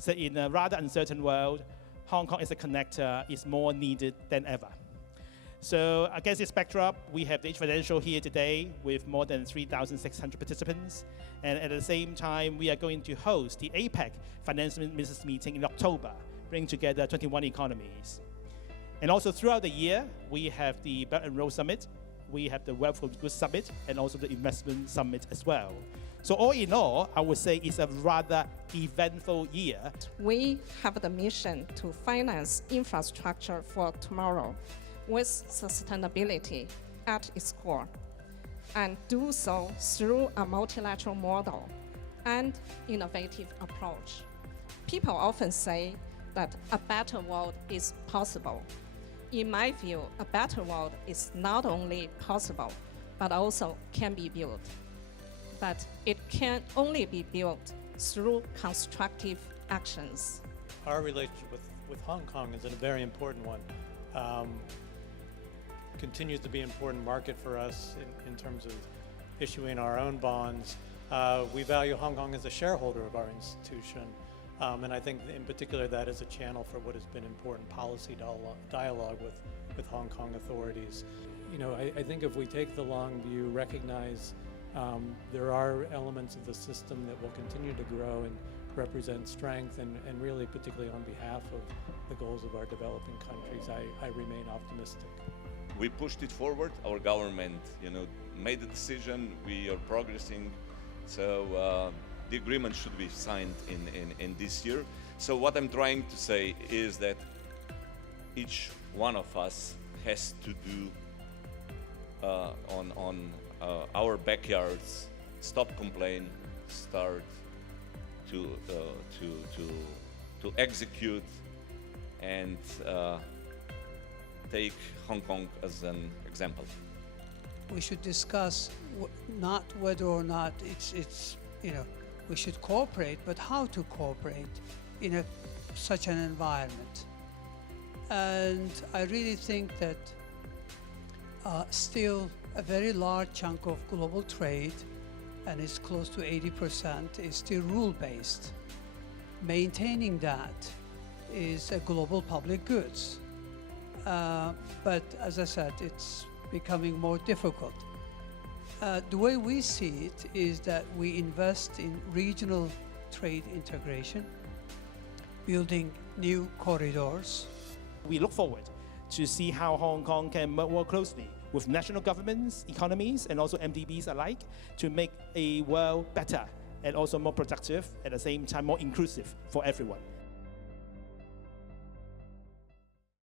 So in a rather uncertain world, Hong Kong as a connector is more needed than ever. So against this backdrop, we have the Financial here today with more than 3,600 participants. And at the same time, we are going to host the APEC Finance Ministers meeting in October, bringing together 21 economies. And also throughout the year, we have the Belt and Road Summit, we have the Wealth for Good Summit, and also the Investment Summit as well. So all in all, I would say it's a rather eventful year. We have the mission to finance infrastructure for tomorrow with sustainability at its core, and do so through a multilateral model and innovative approach. People often say that a better world is possible. In my view, a better world is not only possible, but also can be built. But it can only be built through constructive actions. Our relationship with Hong Kong is a very important one. Continues to be an important market for us in terms of issuing our own bonds. We value Hong Kong as a shareholder of our institution, and I think in particular that is a channel for what has been important policy dialogue with Hong Kong authorities. You know, I think if we take the long view, recognize there are elements of the system that will continue to grow and represent strength, and really particularly on behalf of the goals of our developing countries, I remain optimistic. We pushed it forward. Our government, made the decision. We are progressing. So the agreement should be signed in this year. So what I'm trying to say is that each one of us has to do on our backyards, stop complain, start to execute, and take Hong Kong as an example. We should discuss not whether or not it's we should cooperate, but how to cooperate in such an environment. And I really think that still a very large chunk of global trade, and it's close to 80%, is still rule-based. Maintaining that is a global public goods. But as I said, it's becoming more difficult. The way we see it is that we invest in regional trade integration, building new corridors. We look forward to see how Hong Kong can work more closely with national governments, economies, and also MDBs alike to make a world better and also more productive, at the same time more inclusive for everyone.